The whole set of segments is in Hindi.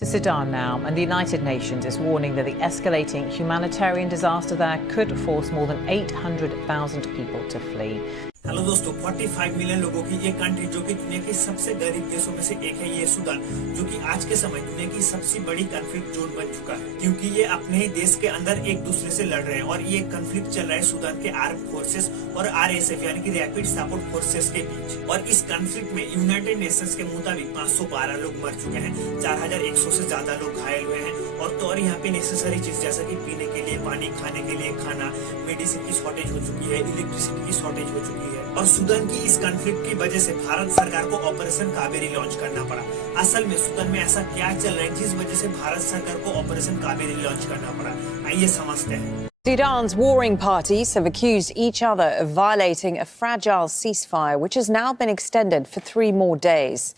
To Sudan now, and the United Nations is warning that the escalating humanitarian disaster there could force more than 800,000 people to flee. Hello दोस्तों, 45 मिलियन लोगों की ये कंट्री जो कि दुनिया के सबसे गरीब देशों में से एक है, ये सूडान, जो कि आज के समय दुनिया की सबसे बड़ी कन्फ्लिक्ट जोन बन चुका है, क्योंकि ये अपने ही देश के अंदर एक दूसरे से लड़ रहे हैं। और ये कन्फ्लिक्ट चल रहा है सूडान के आर्म फोर्सेस और आरएसएफ यानी कि रैपिड सपोर्ट फोर्सेस के बीच। और इस कन्फ्लिक्ट में यूनाइटेड नेशंस के मुताबिक 512 लोग मर चुके हैं, 4100 से ज्यादा लोग घायल हुए हैं। और यहाँ पे नेसेसरी चीज जैसा कि पीने के लिए पानी, खाने के लिए खाना, मेडिसिन की शॉर्टेज हो चुकी है, इलेक्ट्रिसिटी की शॉर्टेज हो चुकी है। और सूडान की इस कॉन्फ्लिक्ट की वजह से भारत सरकार को ऑपरेशन कावेरी लॉन्च करना पड़ा। असल में सूडान में ऐसा क्या चल रहा है जिस वजह से भारत सरकार को ऑपरेशन कावेरी लॉन्च करना पड़ा, आइए समझते हैं। Sudan's warring parties have accused each other of violating a fragile ceasefire, which has now been extended for 3 more days.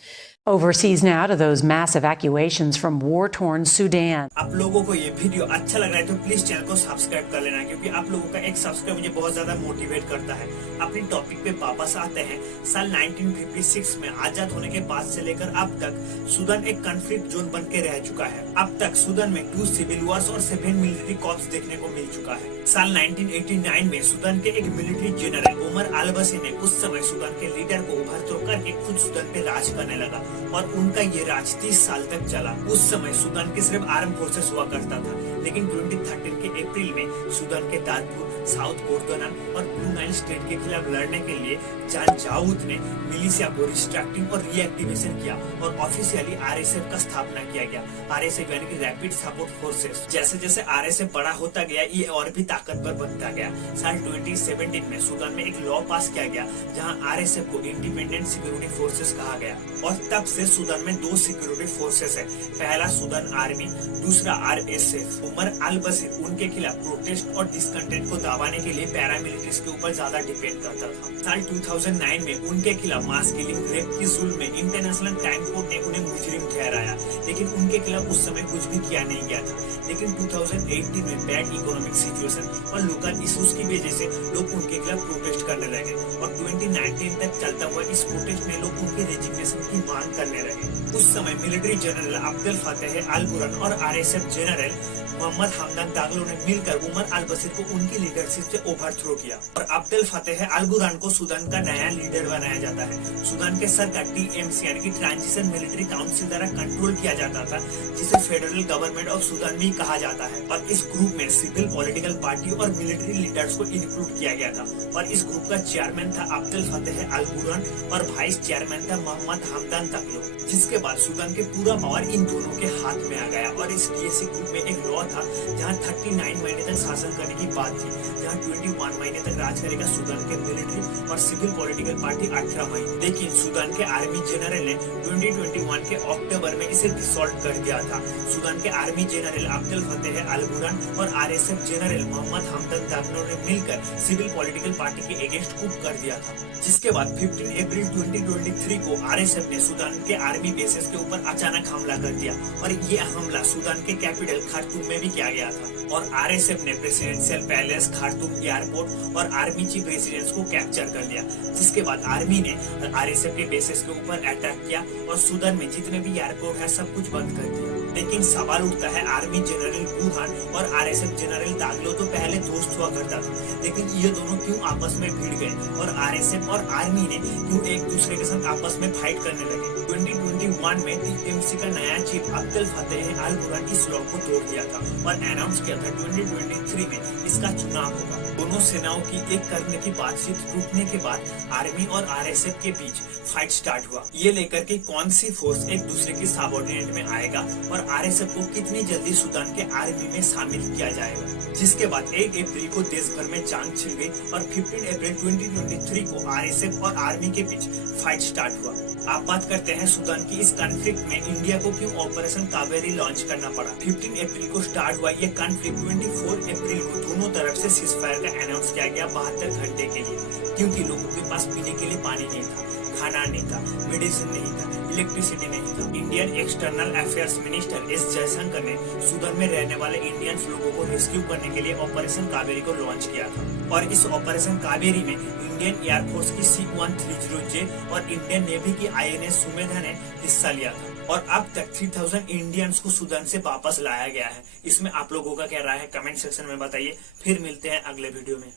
Overseas now to those mass evacuations from war-torn Sudan. आप लोगों को ये वीडियो अच्छा लग रहा है तो प्लीज चैनल को सब्सक्राइब कर लेना, क्योंकि आप लोगों का एक सब्सक्राइब मुझे बहुत ज्यादा मोटिवेट करता है। अपनी टॉपिक पे वापस आते हैं। साल 1956 में आजाद होने के बाद से लेकर अब तक सूडान एक कॉन्फ्लिक्ट जोन बन के रह चुका है। अब तक सूडान में 2 सिविल वॉर्स और 7 मिलिट्री कॉर्प्स देखने को मिल चुका है। साल 1989 में सूडान के एक मिलिट्री जनरल उमर अल बशीर ने उस समय सूडान के लीडर को ओवरथ्रो करके खुद सूडान पे राज करने लगा और उनका ये राज 30 साल तक चला। उस समय सूडान के सिर्फ आर्म फोर्सेस हुआ करता था, लेकिन 2013 के अप्रैल में सूडान के दारफुर, साउथ कोर्दोनान और ब्लू नाइल स्टेट के खिलाफ लड़ने के लिए जान जाऊद ने मिलिशिया को रिस्ट्रक्टिंग और रीएक्टिवेशन किया और ऑफिशियली आरएसएफ का स्थापना किया गया। आरएसएफ यानी कि रैपिड सपोर्ट फोर्सेस। जैसे जैसे आरएसएफ बड़ा होता गया, ये और भी ताकतवर बनता गया। साल 2017 में सूडान में एक लॉ पास किया गया जहां आरएसएफ को इंडिपेंडेंट सिक्योरिटी फोर्सेस कहा गया। और तब से सूडान में 2 सिक्योरिटी फोर्सेस है, पहला सूडान आर्मी, दूसरा आरएसएफ। उमर अल बशीर उनके खिलाफ प्रोटेस्ट और डिसकंटेंट को दबाने के लिए पैरामिलिट्रीज के ऊपर ज्यादा डिपेंड करता था। साल 2009 में उनके खिलाफ मास किलिंग, रेप की जुल्म में इंटरनेशनल क्राइम कोर्ट ने उन्हें मुजरिम ठहराया, लेकिन उनके खिलाफ उस समय कुछ भी किया नहीं गया था। लेकिन 2018 में बैड इकोनॉमिक सिचुएशन और लोकल इश्यूज की वजह से लोग उनके खिलाफ प्रोटेस्ट करने लगे और 2019 तक चलता हुआ इस प्रोटेस्ट में लोग उनके रेजिग्नेशन की मांग करने लगे। उस समय मिलिट्री जनरल अब्दुल फतेह अल बुरहान और आरएसएफ जनरल मोहम्मद हमदान दागलो ने मिलकर उमर अल बशीर को उनकी लीडरशिप से ओवरथ्रो किया और अब्दुल फतेह अल बुरहान को सूडान का नया लीडर बनाया जाता है। सूडान के सरकार टीएमसी यानी कि ट्रांजिशन मिलिट्री काउंसिल द्वारा कंट्रोल किया जाता था, जिसे फेडरल गवर्नमेंट ऑफ सूडान भी कहा जाता है। और इस ग्रुप में सिविल पॉलिटिकल पार्टी और मिलिट्री लीडर्स को इंक्लूड किया गया था। और इस ग्रुप का चेयरमैन था अब्दुल फतेह अल बुरहान और वाइस चेयरमैन था मोहम्मद हमदान दागलो। जिसके बाद सूडान के पूरा पावर इन दोनों के हाथ में आ गया और इस टीएससी ग्रुप में एक लॉ था जहां 39 महीने तक शासन करने की बात थी, जहां 21 महीने तक राज करेगा सूडान के मिलिट्री और सिविल पॉलिटिकल पार्टी 18 महीने। लेकिन सूडान के आर्मी जनरल ने 2021 के अक्टूबर में इसे डिसॉल्व कर दिया था। सूडान के आर्मी जनरल अब्दुल फतेह अल बुरहान और आरएसएफ जनरल मोहम्मद हमदान दागलो ने मिलकर सिविल पॉलिटिकल पार्टी के अगेंस्ट कूप कर दिया था। जिसके बाद 15 अप्रैल 2023 को आरएसएफ ने सूडान के आर्मी बेसेस के ऊपर अचानक हमला कर दिया और ये हमला सूडान के कैपिटल खार्तूम में भी किया गया था। और आरएसएफ ने प्रेसिडेंशियल पैलेस, खार्तूम एयरपोर्ट और आर्मी चीफ रेसिडेंस को कैप्चर कर लिया। जिसके बाद आर्मी ने आरएसएफ के बेसेस के ऊपर अटैक किया और सूडान में जितने भी एयरपोर्ट है सब कुछ बंद कर दिया। लेकिन सवाल उठता है, आर्मी जनरल बुरहान और आरएसएफ जनरल दागलो तो पहले दोस्त हुआ करता था, लेकिन ये दोनों क्यों आपस में भिड़ गए और आरएसएफ और आर्मी ने क्यों एक दूसरे के साथ आपस में फाइट करने लगे। 2021 में टीएमसी का नया चीफ अब्दुल फतेह अल बुरहान इस लॉ को तोड़ दिया था और अनाउंस किया था 2023 में इसका चुनाव होगा। दोनों सेनाओं की एक करने की बातचीत टूटने के बाद आर्मी और आरएसएफ के बीच फाइट स्टार्ट हुआ, ये लेकर के कौन सी फोर्स एक दूसरे की सबऑर्डिनेट में आएगा और आरएसएफ को कितनी जल्दी सूडान के आर्मी में शामिल किया जाएगा। जिसके बाद 8 अप्रैल को देश भर में जंग छिड़ गई और 15 अप्रैल 2023 को आरएसएफ और आर्मी के बीच फाइट स्टार्ट हुआ। आप बात करते हैं सूडान की इस कॉन्फ्लिक्ट में इंडिया को क्यों ऑपरेशन कावेरी लॉन्च करना पड़ा। 15 अप्रैल को स्टार्ट हुआ ये कॉन्फ्लिक्ट 24 अप्रैल को दोनों तरफ से सीजफायर का अनाउंस किया गया 72 घंटे के लिए, क्योंकि लोगों के पास पीने के लिए पानी नहीं था, खाना नहीं था, मेडिसिन नहीं था, इलेक्ट्रिसिटी नहीं था। Indian external affairs minister S Jaishankar ने सूडान में रहने वाले इंडियंस लोगों को रेस्क्यू करने के लिए ऑपरेशन कावेरी को लॉन्च किया था और इस ऑपरेशन कावेरी में इंडियन एयरफोर्स की C-130J और इंडियन नेवी की INS सुमेधा ने हिस्सा लिया था। और अब तक 3000 इंडियंस को सूडान से वापस लाया गया है। इसमें आप लोगों का क्या राय है कमेंट सेक्शन में बताइए। फिर मिलते हैं अगले वीडियो में।